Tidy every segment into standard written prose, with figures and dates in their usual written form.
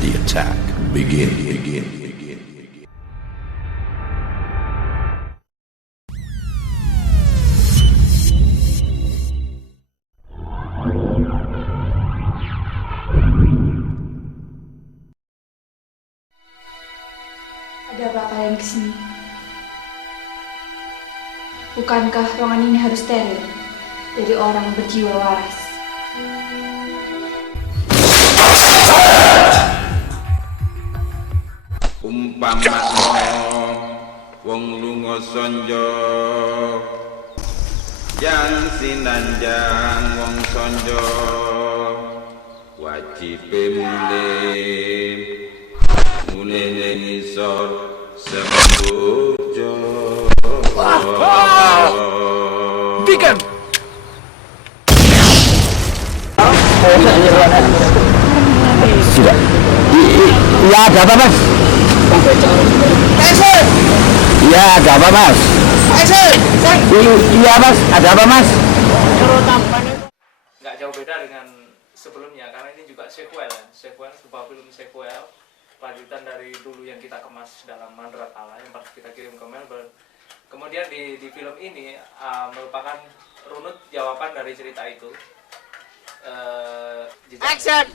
the attack begin. Ada apa kalian kesini? Bukankah ruangan ini harus steril dari orang berjiwa waras? Umpama wong lunga sonjo yang sinanjang wong sonjo wajibe mule ning isor sembojo. Hentikan! Sudah. Iya, ada apa, Mas? Iya, ada apa, Mas? Iya, Mas. Ada apa, Mas? Nggak jauh beda dengan sebelumnya, karena ini juga sequel sebuah film sequel lanjutan dari dulu yang kita kemas dalam Mandratala yang pernah kita kirim ke Melbourne. Kemudian di film ini merupakan runut jawaban dari cerita itu. Action!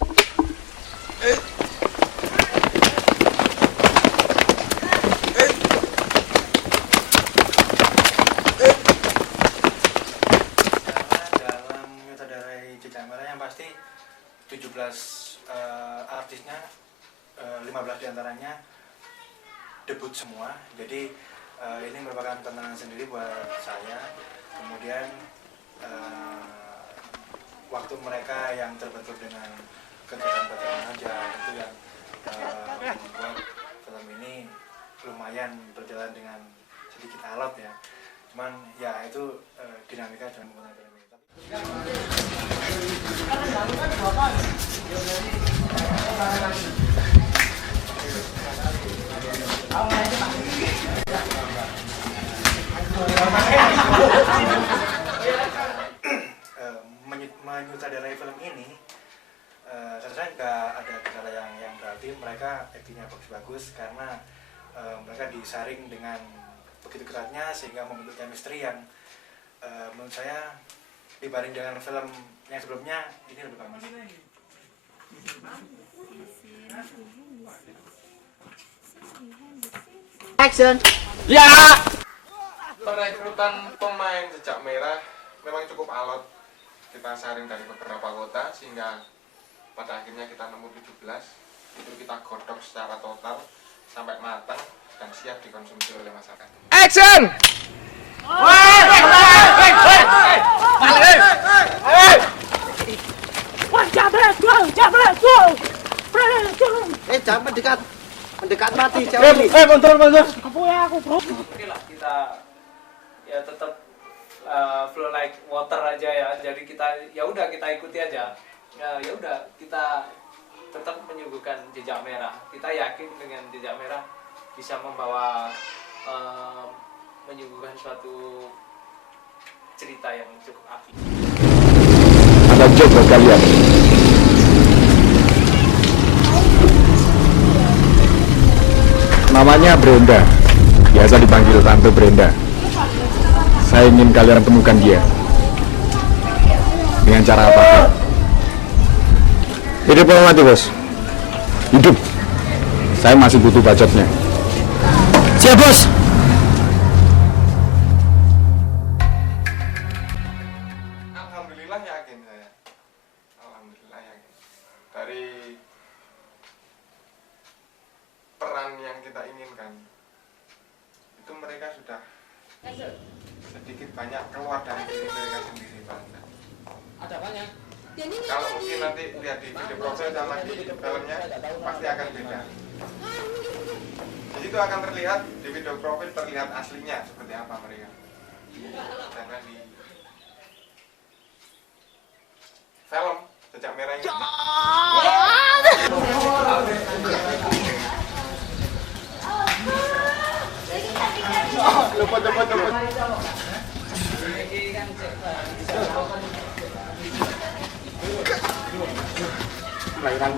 Dalam menyutradarai Jejak Merah yang pasti 17 artisnya, 15 diantaranya debut semua. Jadi ini merupakan tantangan sendiri buat saya. Kemudian waktu mereka yang terbentur dengan kegiatan aja itu yang membuat film ini lumayan berjalan dengan sedikit alot ya. Cuman ya itu dinamika dalam pembuatan film ini. Menyutradarai film ini sebenarnya nggak ada kendala yang berarti. Mereka aktingnya bagus karena mereka disaring dengan begitu keratnya sehingga membentuk chemistry yang menurut saya dibanding dengan film yang sebelumnya ini lebih bagus. Action. Ya. Perekrutan pemain Jejak Merah memang cukup alot. Kita saring dari beberapa kota sehingga pada akhirnya kita nemu 17. Itu kita godok secara total sampai matang dan siap dikonsumsi oleh masyarakat. Action. Jangan mendekat mati jauh ini. Oke lah, kita ya tetap flow like water aja ya. Jadi kita ya udah kita ikuti aja. Ya udah kita tetap menyuguhkan Jejak Merah. Kita yakin dengan Jejak Merah bisa membawa menyuguhkan suatu cerita yang cukup apik. Ada job buat kalian. Namanya Brenda, biasa dipanggil Tante Brenda. Saya ingin kalian temukan dia. Dengan cara apa? Hidup atau mati, Bos? Hidup. Saya masih butuh bacotnya. Siap, Bos. Alhamdulillah yakin saya. Alhamdulillah yakin. Dari peran yang kita inginkan itu mereka sudah sedikit banyak keluar dari diri mereka sendiri, Pak. Ada banyak. Kalau mungkin nanti lihat di video profil sama di filmnya pasti akan beda. Di situ akan terlihat, di video profil terlihat aslinya seperti apa mereka. Karena di film Jejak Merah ini cepat. Lahiran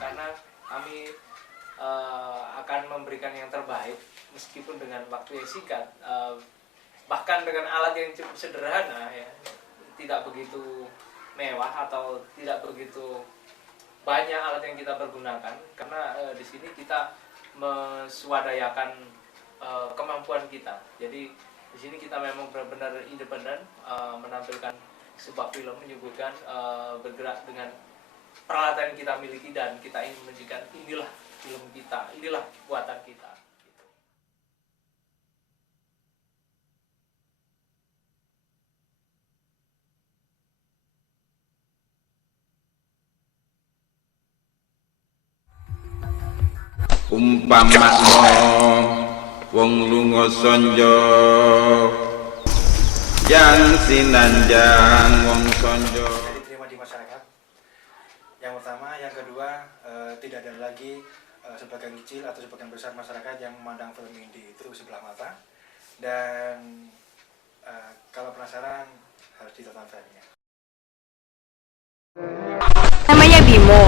Karena kami akan memberikan yang terbaik meskipun dengan waktu yang singkat, bahkan dengan alat yang cukup sederhana ya, tidak begitu mewah atau tidak begitu banyak alat yang kita pergunakan, karena di sini kita menswadayakan kemampuan kita. Jadi di sini kita memang benar-benar independen, menampilkan sebuah film, menyuguhkan bergerak dengan peralatan yang kita miliki, dan kita ingin menunjukkan inilah film kita, inilah buatan kita. Umpamakna wong lunga sanja yang sinanjang wong sanja diterima di masyarakat. Yang pertama, yang kedua, tidak ada lagi sebagian kecil atau sebagian besar masyarakat yang memandang film indie itu sebelah mata. Dan kalau penasaran harus ditonton filmnya. Namanya Bimo.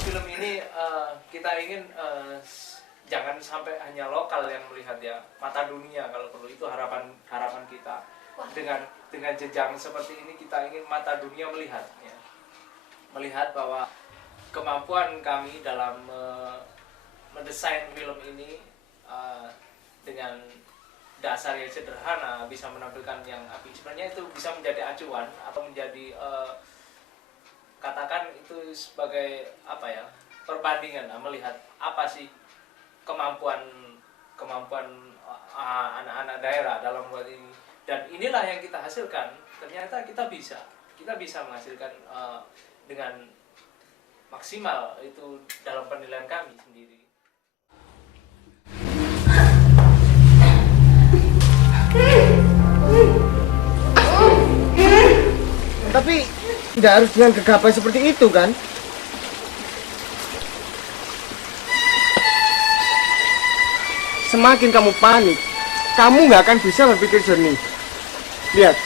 Film ini kita ingin jangan sampai hanya lokal yang melihat ya, mata dunia kalau perlu, itu harapan kita. Dengan jenjang seperti ini kita ingin mata dunia melihat ya. Melihat bahwa kemampuan kami dalam mendesain film ini dengan dasar yang sederhana bisa menampilkan yang apik. Sebenarnya itu bisa menjadi acuan atau menjadi katakan itu sebagai apa ya, perbandingan, melihat apa sih kemampuan anak-anak daerah dalam buat ini, dan inilah yang kita hasilkan. Ternyata kita bisa menghasilkan dengan maksimal itu dalam penilaian kami sendiri. Tapi tidak harus dengan gegabah seperti itu kan? Semakin kamu panik, kamu nggak akan bisa berpikir jernih. Lihat,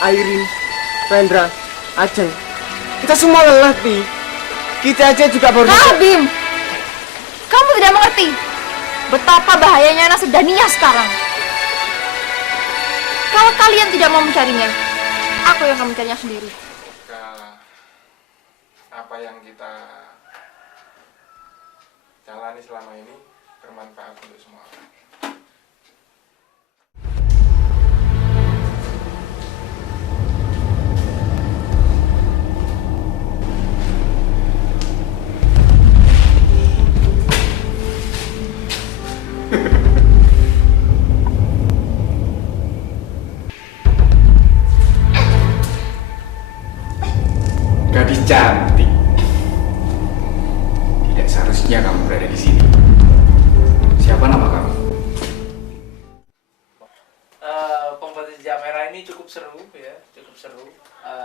Airin, Vendra, Ajeng, kita semua lelah, Pi. Kita aja juga baru... Bim, kamu tidak mengerti betapa bahayanya anak sedania sekarang. Kalau kalian tidak mau mencarinya, aku yang akan mencarinya sendiri. Semoga apa yang kita jalani selama ini bermanfaat untuk semua orang. Gadis cantik. Tidak seharusnya kamu berada di sini. Siapa nama kamu? Pembuatan Jejak Merah ini cukup seru ya, cukup seru.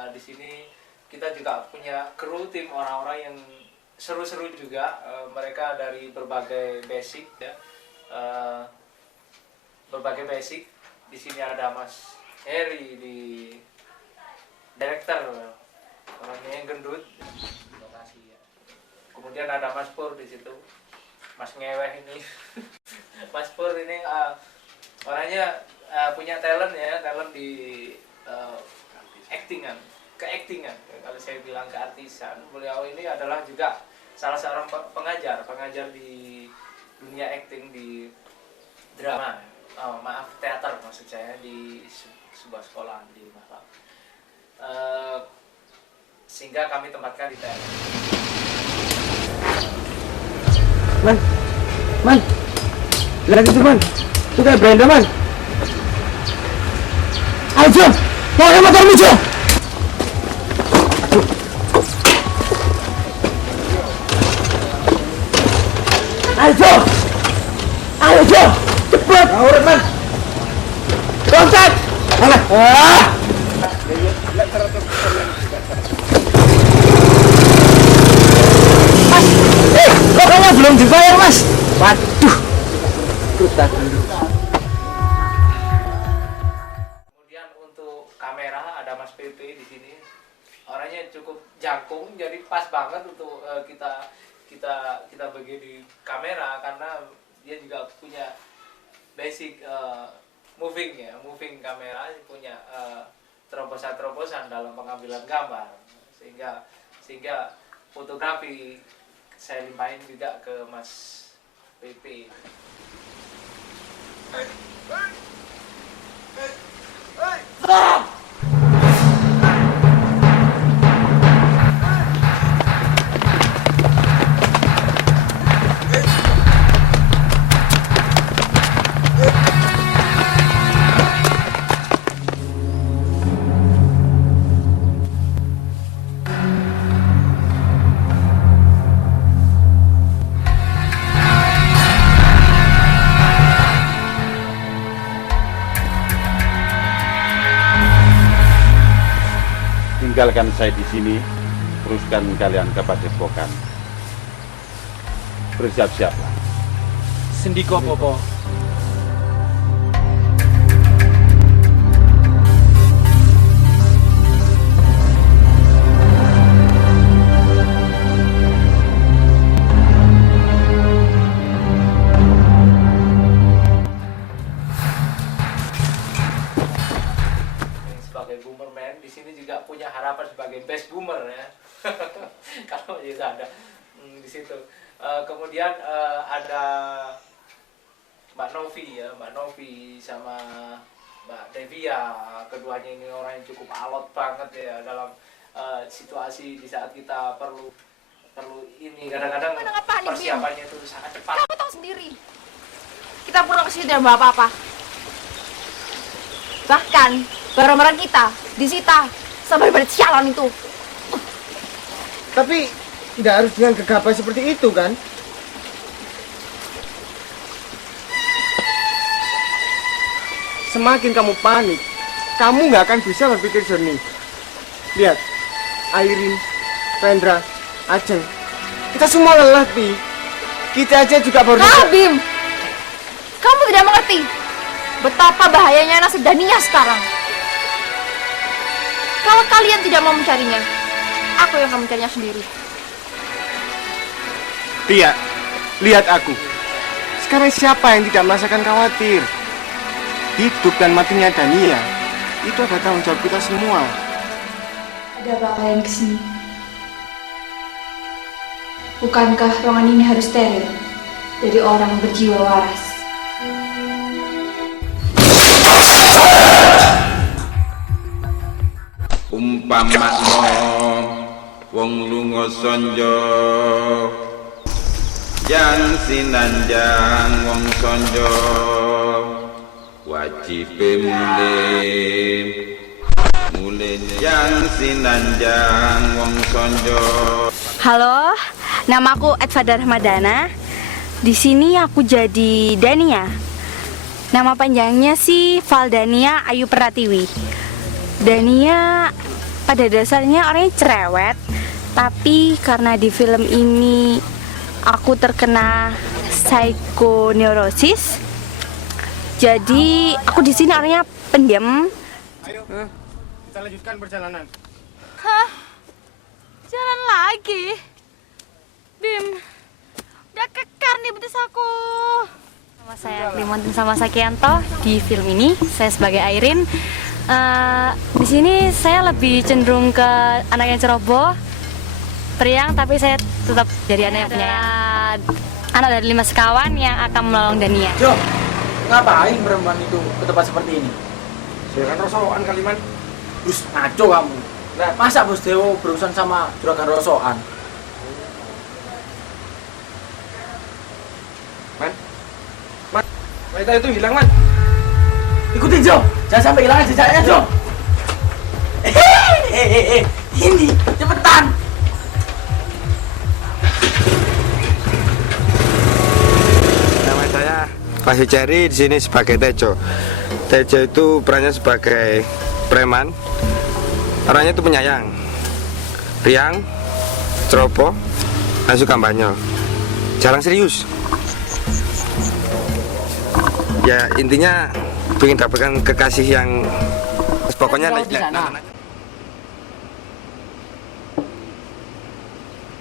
Di sini kita juga punya kru, tim orang-orang yang seru-seru juga. Mereka dari berbagai basic ya, berbagai basic. Di sini ada Mas Heri di director, orangnya yang gendut, lokasi ya. Kemudian ada Mas Pur di situ, Mas Ngeweh ini. Mas Pur ini orangnya punya talent ya, talent di keaktingan. Kalau saya bilang keartisan, beliau ini adalah juga salah seorang pengajar di dunia akting, di drama, teater maksud saya, di sebuah sekolah di Malang. Sehingga kami tempatkan di teater. Man, lihat itu man, itu kayak Brenda man. Ayo Jo, bawa motormu Jo. Ayo Jo, cepet. Urut man. Loncat. Mana? Mas, kok kamu belum dibayar mas? Waduh, kita dulu. Kemudian untuk kamera ada Mas PP di sini. Orangnya cukup jangkung, jadi pas banget untuk kita bagi di kamera karena dia juga punya basic moving kamera, punya terobosan-terobosan dalam pengambilan gambar, sehingga fotografi saya limpahin juga ke Mas PP. Tinggalkan saya di sini, teruskan kalian ke Padepokan. Bersiap-siaplah. Sendiko Popo. Sebagai boomerman di sini juga punya harapan sebagai best boomer ya. Kalau juga ada di situ. Kemudian ada Mbak Novi sama Mbak Devia. Keduanya ini orang yang cukup alot banget ya dalam situasi di saat kita perlu ini. Kadang-kadang Mana nggak panik, Bim? persiapannya itu sangat cepat. Kamu tahu sendiri. Kita pulang ke sini tidak bawa apa-apa. Bahkan barang-barang kita disita sama daripada sialan itu. Tapi tidak harus dengan gegabah seperti itu kan? Semakin kamu panik, kamu nggak akan bisa berpikir jernih. Lihat, Airin, Vendra, Ajeng, kita semua lelah, Pi. Kita aja juga baru... Bim, kamu tidak mengerti betapa bahayanya anak sedania sekarang. Kalau kalian tidak mau mencarinya, aku yang akan mencarinya sendiri. Tia, lihat aku. Sekarang siapa yang tidak merasakan khawatir? Hidup dan matinya Dania itu adalah tanggung jawab kita semua. Ada apa kalian kesini? Bukankah ruangan ini harus steril dari orang berjiwa waras? Umpamakno wong lunga sonjo yang sinanjang wong sonjo wajibe mulih yang sinanjang wong sonjo. Halo, namaku Edvada Ramadana. Di sini aku jadi Dania. Nama panjangnya sih Valdania Ayu Pratiwi. Dania pada dasarnya orangnya cerewet, tapi karena di film ini aku terkena psikoneurosis, jadi aku di sini orangnya pendiam. Ayo, kita lanjutkan perjalanan. Hah? Jalan lagi? Bim, udah kekar nih betis aku. Sama saya Klimontin sama Sakianto. Di film ini saya sebagai Airin. Di sini saya lebih cenderung ke anak yang ceroboh, periang, tapi saya tetap jadi anak yang penyayang. Anak dari 5 sekawan yang akan menolong Dania. Jo, ngapain perempuan itu ke tempat seperti ini? Saya kan rosokan kaliman. Terus ngaco kamu. Nah, masa Bos Dewo berurusan sama juragan rosokan? Man, wanita itu hilang, Man. Ikutin Jo, jangan sampai hilang jejaknya Jo. Ini cepetan. Nama saya Pak Hiceri, di sini sebagai Tejo. Tejo itu perannya sebagai preman. Orangnya itu penyayang, riang, ceroboh, dan suka banyol. Jarang serius. Ya intinya pengen dapatkan kekasih yang pokoknya Kalau di sana.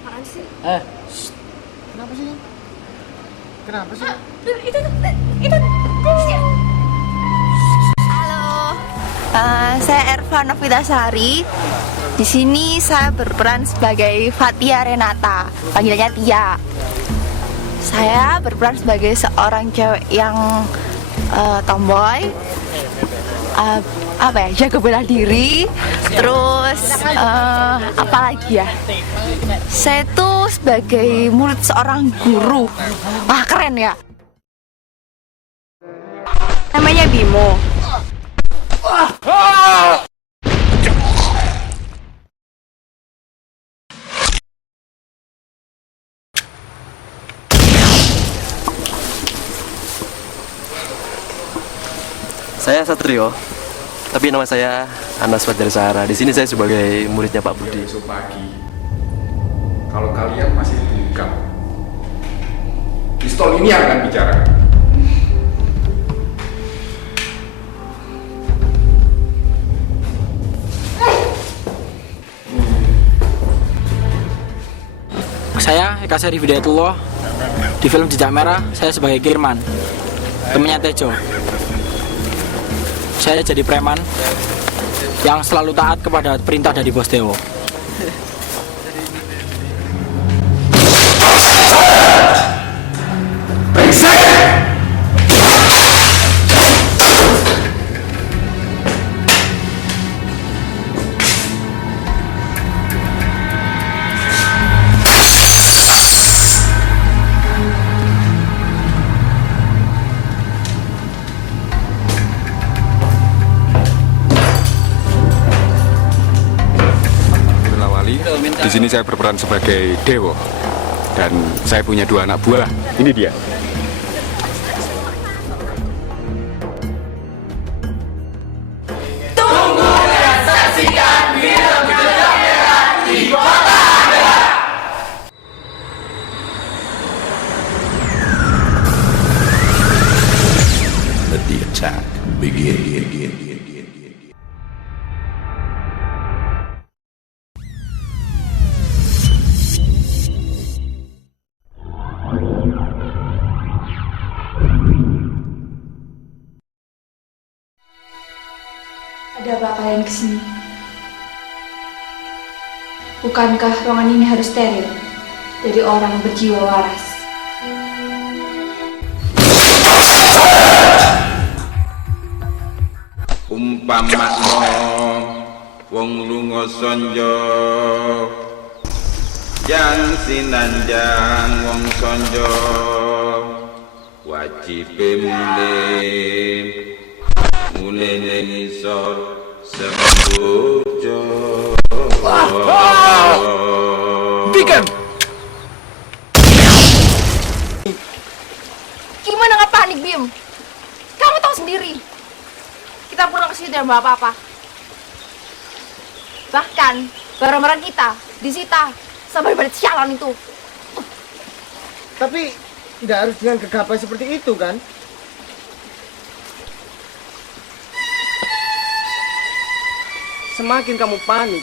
Apaan sih? Kenapa sih? Kenapa sih? Itu. Halo. Saya Erva Novitasari. Di sini saya berperan sebagai Fatia Renata, panggilannya Tia. Saya berperan sebagai seorang cewek yang tomboy, jago bela diri, terus apa lagi ya? Saya tuh sebagai murid seorang guru. Wah, keren ya. Namanya Bimo. Saya Satrio, tapi nama saya Anas Fajarsara. Di sini saya sebagai muridnya Pak Budi. Besok pagi, kalau kalian masih buka, pistol ini akan bicara. Saya Eka Seri Hidayatullah. Di film Jejak Merah, saya sebagai Kirman, temannya Tejo. Saya jadi preman yang selalu taat kepada perintah dari Bos Dewo. Di sini saya berperan sebagai Dewo dan saya punya 2 anak buah. Ini dia. Tunggu dan saksikan film Jejak Merah di Kota Anda. Let the attack begin. Ada apa kalian kesini? Bukankah ruangan ini harus steril dari orang berjiwa waras? Umpamakno wong lunga sonjo, yang sinanjang wong sonjo, wajibe mulih ning isor sembojo. Bikin! Gimana nggak panik, Bim? Kamu tahu sendiri. Kita pulang ke sini tidak bawa apa-apa. Bahkan barang-barang kita disita sama daripada sialan itu. Tapi tidak harus dengan gegabah seperti itu kan? Semakin kamu panik,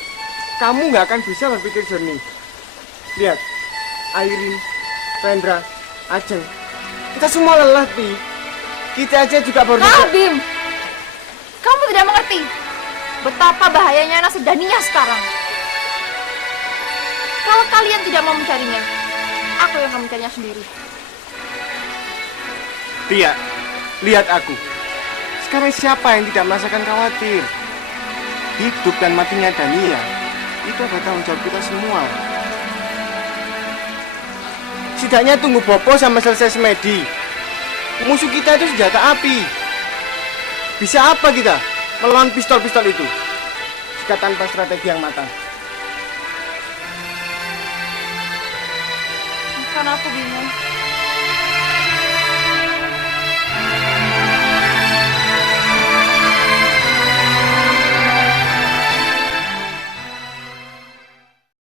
kamu nggak akan bisa berpikir jernih. Lihat, Airin, Rendra, Ajeng, kita semua lelah, Pi. Kita aja juga baru... Bim! Kamu tidak mengerti betapa bahayanya anak sedania sekarang. Kalau kalian tidak mau mencarinya, aku yang akan mencarinya sendiri. Tia, lihat aku. Sekarang siapa yang tidak merasakan khawatir? Hidup dan matinya Dania itu adalah tanggung jawab kita semua. Setidaknya tunggu Bopo sampai selesai semedi. Musuh kita itu senjata api. Bisa apa kita melawan pistol-pistol itu jika tanpa strategi yang matang? Bukan aku, Bimo.